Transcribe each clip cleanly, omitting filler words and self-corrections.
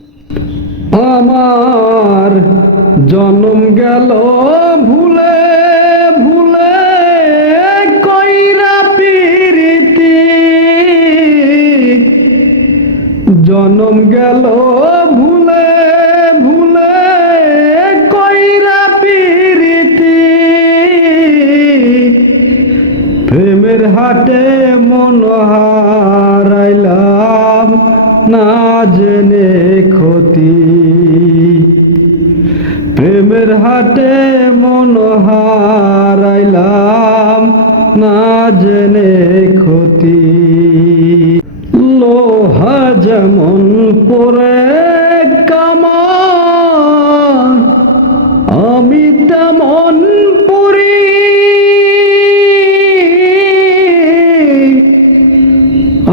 আমার জনম গেল ভুলে ভুলে কইরা পিরিতি, জনম গেল ভুলে ভুলে কইরা পিরিতি, প্রেমের হাটে মন হারাইলাম না জেনে ক্ষতি, প্রেমের হাটে মন হারাইলাম না জেনে ক্ষতি। লোহা যেমন পরে কামান, আমি তেমন পুরি,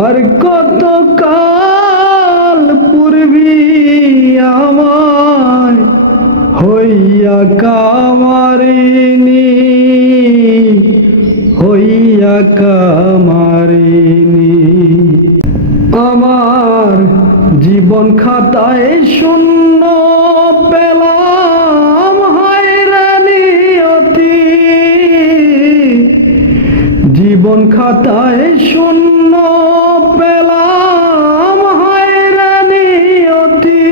আর কত কাল পূর্বী আমায় হইয়া কামারিনি, হইয়া কামারিনি। আমার জীবন খাতায় শূন্য পেলাম হায়রানিয়তি, জীবন খাতায় শূন্য পেলাম হায়রানিয়তি,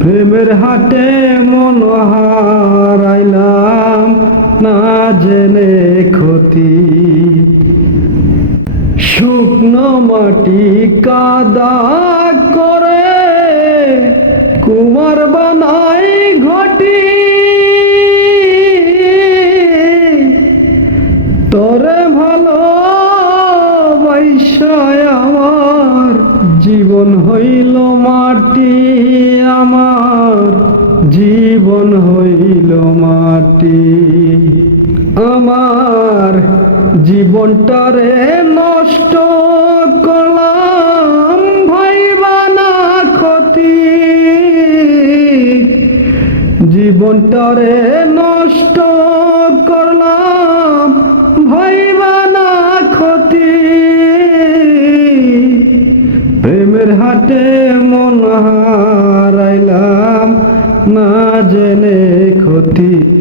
প্রেমের হাটে মন হারাইলাম না জেনে ক্ষতি। শুকনো মাটি কাদা করে কুমার বানাই ঘটি, তোরে ভালোবাসায় আমার জীবন হইল মাটি, আমার জীবন হইল মাটি। আমার জীবনটারে নষ্ট করলাম ভাইবা না ক্ষতি, জীবনটারে নষ্ট করলাম ভাইবা না ক্ষতি, প্রেমের হাটে মন হারাইলাম না জেনে ক্ষতি।